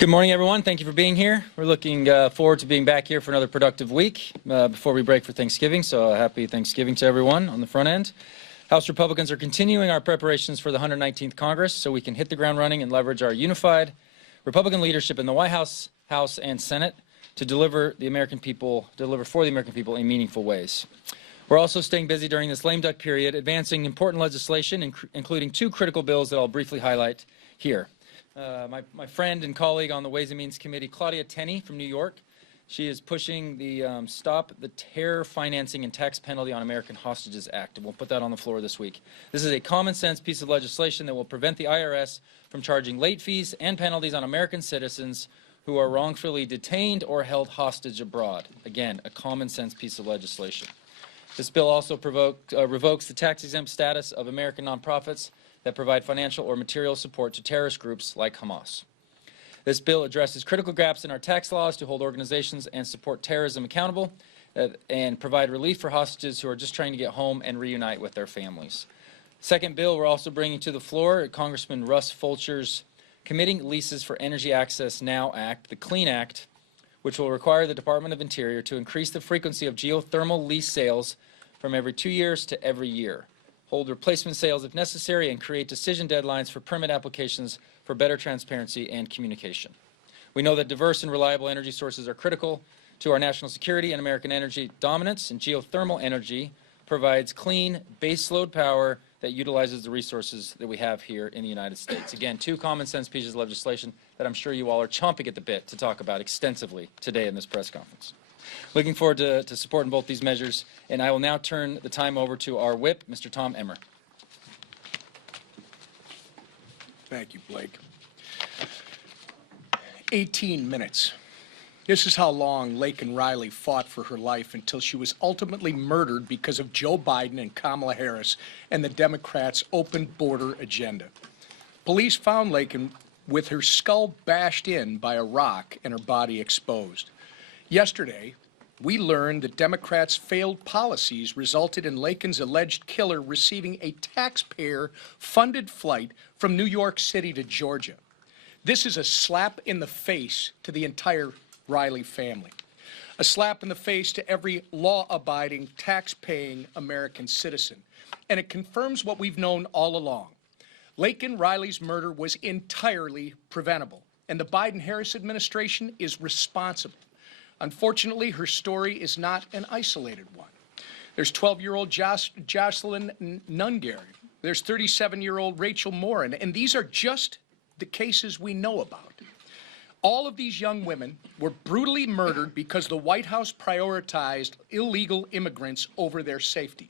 Good morning, everyone. Thank you for being here. We're looking forward to being back here for another productive week before we break for Thanksgiving. So happy Thanksgiving to everyone on the front end. House Republicans are continuing our preparations for the 119th Congress so we can hit the ground running and leverage our unified Republican leadership in the White House, House, and Senate to deliver for the American people in meaningful ways. We're also staying busy during this lame duck period, advancing important legislation, including two critical bills that I'll briefly highlight here. My friend and colleague on the Ways and Means Committee, Claudia Tenney from New York, she is pushing the Stop the Terror Financing and Tax Penalty on American Hostages Act, and we'll put that on the floor this week. This is a common sense piece of legislation that will prevent the IRS from charging late fees and penalties on American citizens who are wrongfully detained or held hostage abroad. Again, a common sense piece of legislation. This bill also revokes the tax-exempt status of American nonprofits that provide financial or material support to terrorist groups like Hamas. This bill addresses critical gaps in our tax laws to hold organizations and support terrorism accountable and provide relief for hostages who are just trying to get home and reunite with their families. Second bill we're also bringing to the floor, Congressman Russ Fulcher's Committing Leases for Energy Access Now Act, the CLEAN Act, which will require the Department of Interior to increase the frequency of geothermal lease sales from every 2 years to every year, hold replacement sales if necessary, and create decision deadlines for permit applications for better transparency and communication. We know that diverse and reliable energy sources are critical to our national security and American energy dominance, and geothermal energy provides clean baseload power that utilizes the resources that we have here in the United States. Again, two common sense pieces of legislation that I'm sure you all are chomping at the bit to talk about extensively today in this press conference. Looking forward to supporting both these measures, and I will now turn the time over to our whip, Mr. Tom Emmer. Thank you, Blake. 18 minutes. This is how long Laken Riley fought for her life until she was ultimately murdered because of Joe Biden and Kamala Harris and the Democrats' open border agenda. Police found Laken with her skull bashed in by a rock and her body exposed. Yesterday, we learned that Democrats' failed policies resulted in Laken's alleged killer receiving a taxpayer-funded flight from New York City to Georgia. This is a slap in the face to the entire Riley family, a slap in the face to every law-abiding, tax-paying American citizen. And it confirms what we've known all along. Laken Riley's murder was entirely preventable, and the Biden-Harris administration is responsible. Unfortunately, her story is not an isolated one. There's 12-year-old Jocelyn Nungary. There's 37-year-old Rachel Morin, and these are just the cases we know about. All of these young women were brutally murdered because the White House prioritized illegal immigrants over their safety.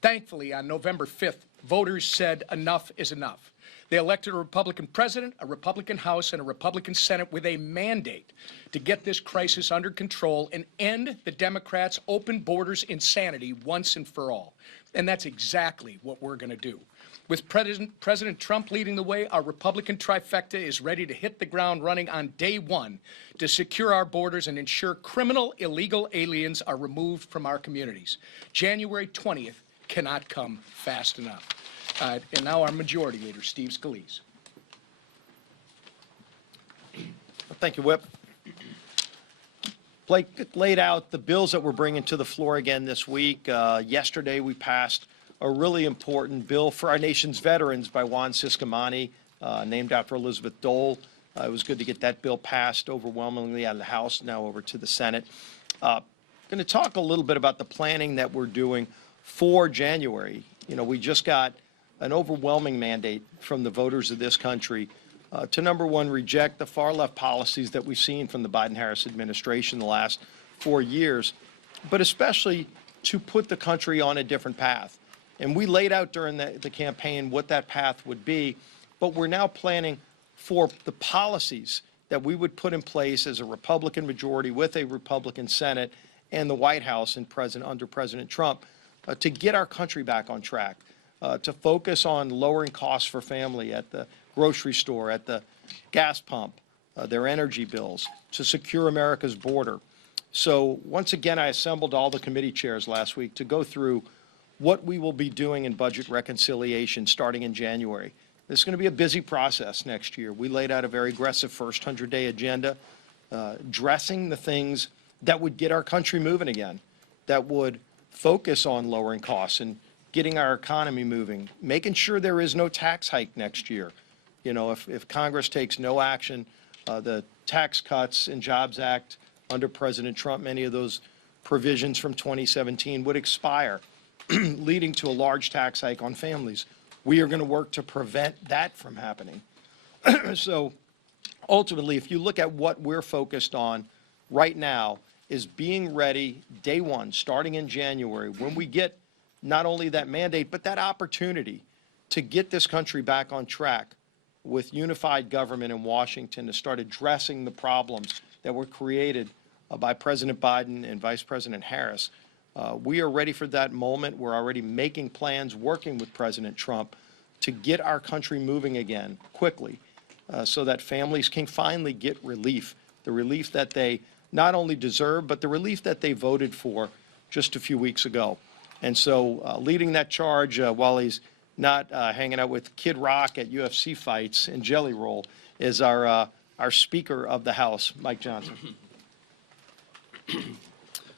Thankfully, on November 5th, voters said enough is enough. They elected a Republican president, a Republican House, and a Republican Senate with a mandate to get this crisis under control and end the Democrats' open borders insanity once and for all. And that's exactly what we're going to do. With President Trump leading the way, our Republican trifecta is ready to hit the ground running on day one to secure our borders and ensure criminal illegal aliens are removed from our communities. January 20th cannot come fast enough. And now our Majority Leader, Steve Scalise. Thank you, Whip. Blake laid out the bills that we're bringing to the floor again this week. Yesterday, we passed a really important bill for our nation's veterans by Juan Ciscomani, named after Elizabeth Dole. It was good to get that bill passed overwhelmingly out of the House, now over to the Senate. Going to talk a little bit about the planning that we're doing for January. You know, we just got an overwhelming mandate from the voters of this country to, number one, reject the far-left policies that we've seen from the Biden-Harris administration the last 4 years, but especially to put the country on a different path. And we laid out during the campaign what that path would be, but we're now planning for the policies that we would put in place as a Republican majority with a Republican Senate and the White House and under President Trump to get our country back on track. To focus on lowering costs for family at the grocery store, at the gas pump, their energy bills, to secure America's border. So once again, I assembled all the committee chairs last week to go through what we will be doing in budget reconciliation starting in January. This is going to be a busy process next year. We laid out a very aggressive first 100-day agenda, addressing the things that would get our country moving again, that would focus on lowering costs and getting our economy moving, making sure there is no tax hike next year. You know, if Congress takes no action, the Tax Cuts and Jobs Act under President Trump, many of those provisions from 2017 would expire, leading to a large tax hike on families. We are going to work to prevent that from happening. So ultimately, if you look at what we're focused on right now, is being ready day one, starting in January, when we get not only that mandate, but that opportunity to get this country back on track with unified government in Washington to start addressing the problems that were created by President Biden and Vice President Harris. We are ready for that moment. We're already making plans, working with President Trump to get our country moving again quickly so that families can finally get relief, the relief that they not only deserve, but the relief that they voted for just a few weeks ago. And so leading that charge while he's not hanging out with Kid Rock at UFC fights and Jelly Roll is our Speaker of the House, Mike Johnson.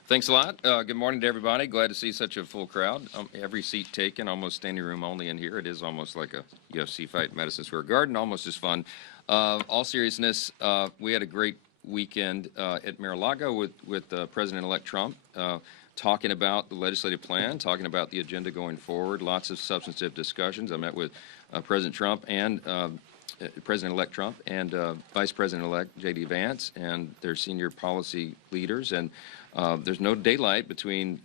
Thanks a lot. Good morning to everybody. Glad to see such a full crowd. Every seat taken, almost standing room only in here. It is almost like a UFC fight in Madison Square Garden, almost as fun. All seriousness, we had a great weekend at Mar-a-Lago with President-elect Trump, talking about the legislative plan, talking about the agenda going forward, lots of substantive discussions. I met with President Trump and President-elect Trump and Vice President-elect J.D. Vance and their senior policy leaders, and there's no daylight between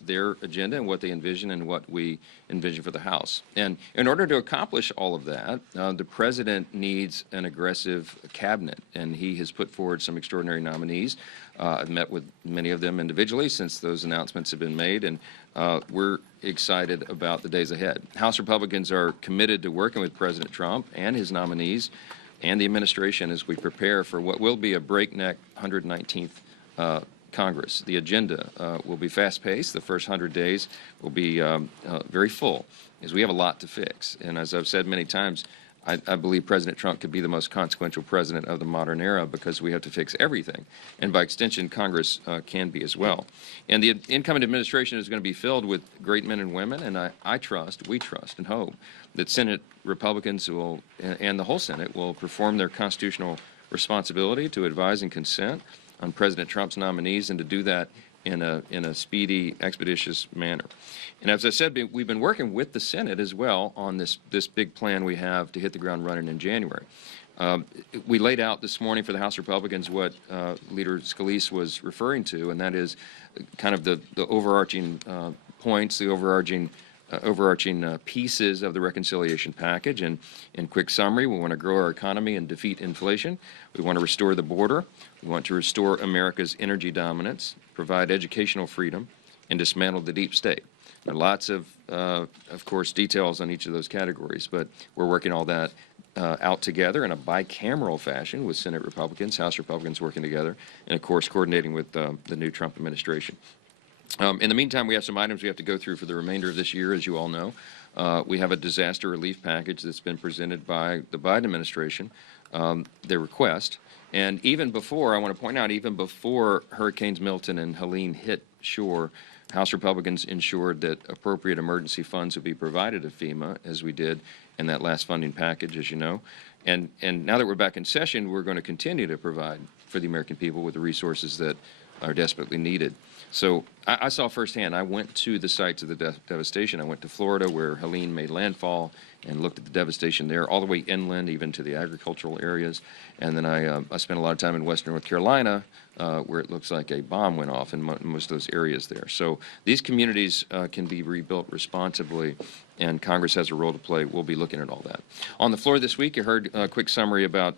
their agenda and what they envision and what we envision for the House. And in order to accomplish all of that, the President needs an aggressive cabinet, and he has put forward some extraordinary nominees. I've met with many of them individually since those announcements have been made, and we're excited about the days ahead. House Republicans are committed to working with President Trump and his nominees and the administration as we prepare for what will be a breakneck 119th Congress. The agenda will be fast-paced. The first 100 days will be very full, as we have a lot to fix. And as I've said many times, I believe President Trump could be the most consequential president of the modern era because we have to fix everything. And by extension, Congress can be as well. And the incoming administration is going to be filled with great men and women, and we trust and hope that Senate Republicans will, and the whole Senate, will perform their constitutional responsibility to advise and consent on President Trump's nominees, and to do that in a speedy, expeditious manner. And as I said, we've been working with the Senate as well on this big plan we have to hit the ground running in January. We laid out this morning for the House Republicans what Leader Scalise was referring to, and that is kind of the overarching points, the overarching pieces of the reconciliation package. And in quick summary, we want to grow our economy and defeat inflation. We want to restore the border. We want to restore America's energy dominance, provide educational freedom, and dismantle the deep state. There are lots of course, details on each of those categories, but we're working all that out together in a bicameral fashion with Senate Republicans, House Republicans working together, and of course, coordinating with the new Trump administration. In the meantime, we have some items we have to go through for the remainder of this year, as you all know. We have a disaster relief package that's been presented by the Biden administration, their request. And even before, I want to point out, even before Hurricanes Milton and Helene hit shore, House Republicans ensured that appropriate emergency funds would be provided to FEMA, as we did in that last funding package, as you know. And now that we're back in session, we're going to continue to provide for the American people with the resources that are desperately needed. So I saw firsthand. I went to the sites of the devastation. I went to Florida, where Helene made landfall, and looked at the devastation there, all the way inland, even to the agricultural areas. And then I spent a lot of time in western North Carolina, where it looks like a bomb went off in most of those areas there. So these communities can be rebuilt responsibly, and Congress has a role to play. We'll be looking at all that. On the floor this week, you heard a quick summary about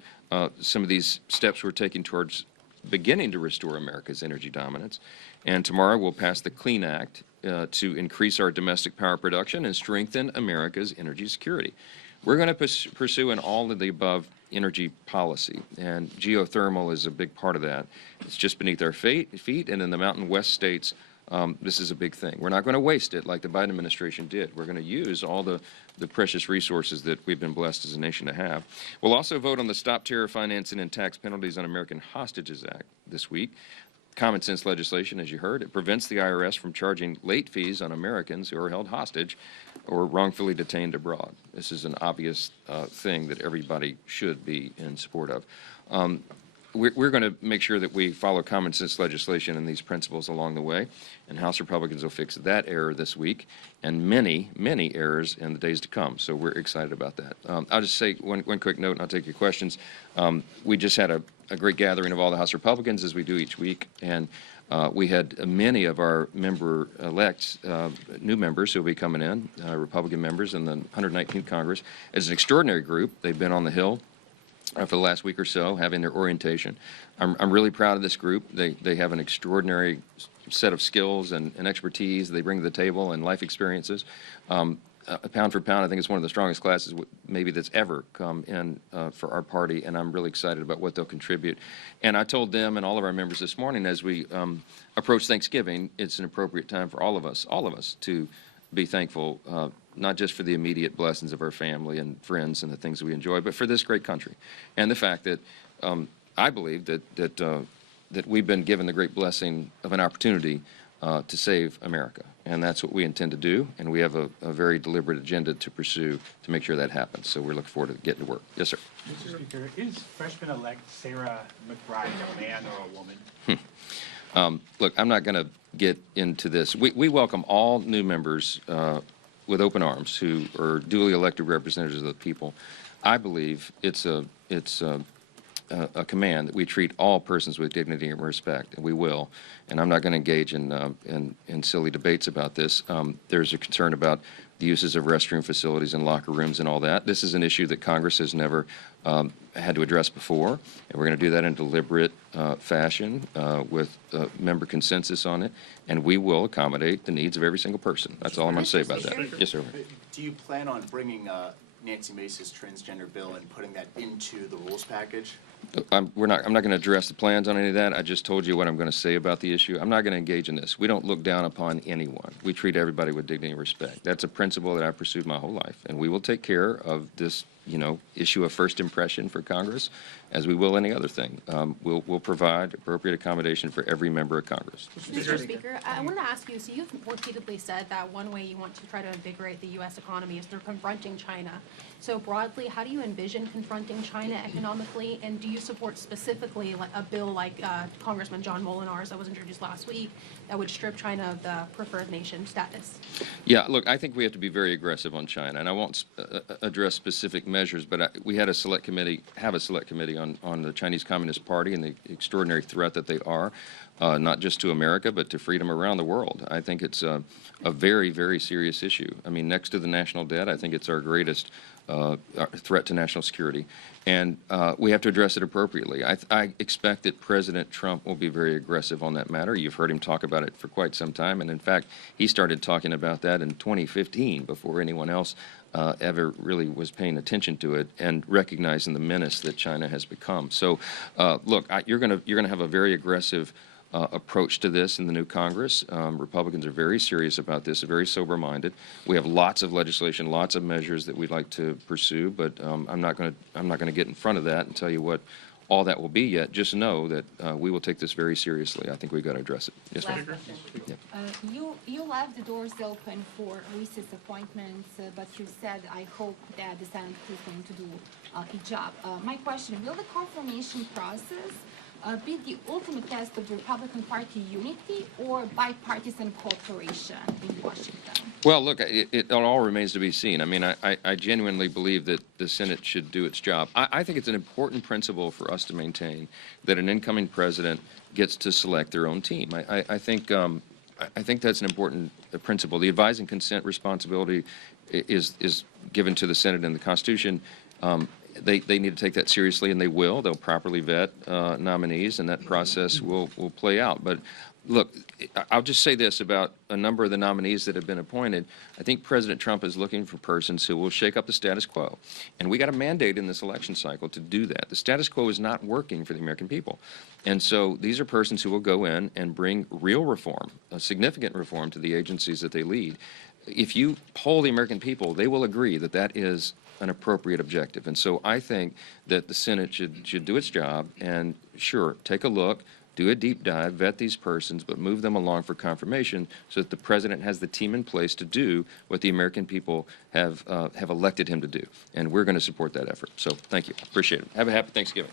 some of these steps we're taking towards beginning to restore America's energy dominance. And tomorrow we'll pass the Clean Act to increase our domestic power production and strengthen America's energy security. We're going to pursue an all-of-the-above energy policy, and geothermal is a big part of that. It's just beneath our feet, and in the Mountain West states, This is a big thing. We're not going to waste it like the Biden administration did. We're going to use all the precious resources that we've been blessed as a nation to have. We'll also vote on the Stop Terror Financing and Tax Penalties on American Hostages Act this week. Common sense legislation, as you heard. It prevents the IRS from charging late fees on Americans who are held hostage or wrongfully detained abroad. This is an obvious thing that everybody should be in support of. We're going to make sure that we follow common sense legislation and these principles along the way, and House Republicans will fix that error this week and many, many errors in the days to come. So we're excited about that. I'll just say one quick note, and I'll take your questions. We just had a great gathering of all the House Republicans, as we do each week, and we had many of our member-elects, new members who will be coming in, Republican members in the 119th Congress. It's an extraordinary group. They've been on the Hill for the last week or so, having their orientation. I'm really proud of this group. They have an extraordinary set of skills and expertise they bring to the table and life experiences. Pound for pound, I think it's one of the strongest classes maybe that's ever come in for our party, and I'm really excited about what they'll contribute. And I told them and all of our members this morning as we approach Thanksgiving, it's an appropriate time for all of us to be thankful, not just for the immediate blessings of our family and friends and the things that we enjoy, but for this great country. And the fact that I believe that we've been given the great blessing of an opportunity to save America. And that's what we intend to do, and we have a very deliberate agenda to pursue to make sure that happens. So we're looking forward to getting to work. Yes, sir. Mr. Speaker, is freshman-elect Sarah McBride a man or a woman? Look, I'm not going to get into this. We welcome all new members with open arms who are duly elected representatives of the people. I believe it's a command that we treat all persons with dignity and respect, and we will. And I'm not going to engage in silly debates about this. There's a concern about the uses of restroom facilities and locker rooms and all that. This is an issue that Congress has never had to address before, and we're going to do that in a deliberate fashion with member consensus on it, and we will accommodate the needs of every single person. That's all I'm going to say about that. Yes, sir. Do you plan on bringing Nancy Mace's transgender bill and putting that into the rules package? I'm not going to address the plans on any of that. I just told you what I'm going to say about the issue. I'm not going to engage in this. We don't look down upon anyone. We treat everybody with dignity and respect. That's a principle that I've pursued my whole life, and we will take care of this, issue of first impression for Congress, as we will any other thing. We'll provide appropriate accommodation for every member of Congress. Mr. Speaker, I wanted to ask you, so you've repeatedly said that one way you want to try to invigorate the U.S. economy is through confronting China. So broadly, how do you envision confronting China economically, and do you support specifically a bill like Congressman John Molinar's that was introduced last week that would strip China of the preferred nation status? Yeah, look, I think we have to be very aggressive on China, and I won't address specific measures, but we had a select committee on the Chinese Communist Party and the extraordinary threat that they are, not just to America, but to freedom around the world. I think it's a very, very serious issue. I mean, next to the national debt, I think it's our greatest threat to national security, and we have to address it appropriately. I expect that President Trump will be very aggressive on that matter. You've heard him talk about it for quite some time, and in fact, he started talking about that in 2015 before anyone else ever really was paying attention to it and recognizing the menace that China has become. So, look, you're going to have a very aggressive approach to this in the new Congress. Republicans are very serious about this, very sober-minded. We have lots of legislation, lots of measures that we'd like to pursue, but I'm not going to get in front of that and tell you what all that will be yet. Just know that we will take this very seriously. I think we've got to address it. Yes, ma'am. You left the doors open for recess appointments, but you said, I hope that the Senate is going to do a job. My question, will the confirmation process be the ultimate test of the Republican Party unity or bipartisan cooperation in Washington? Well, look, it all remains to be seen. I mean, I genuinely believe that the Senate should do its job. I think it's an important principle for us to maintain that an incoming president gets to select their own team. I think that's an important principle. The advise and consent responsibility is given to the Senate in the Constitution. They need to take that seriously, and they will. They'll properly vet nominees, and that process will play out. But Look, I'll just say this about a number of the nominees that have been appointed. I think President Trump is looking for persons who will shake up the status quo. And we got a mandate in this election cycle to do that. The status quo is not working for the American people. And so these are persons who will go in and bring real reform, a significant reform to the agencies that they lead. If you poll the American people, they will agree that that is an appropriate objective. And so I think that the Senate should do its job and, sure, take a look, do a deep dive, vet these persons, but move them along for confirmation so that the president has the team in place to do what the American people have elected him to do. And we're going to support that effort. So thank you. Appreciate it. Have a happy Thanksgiving.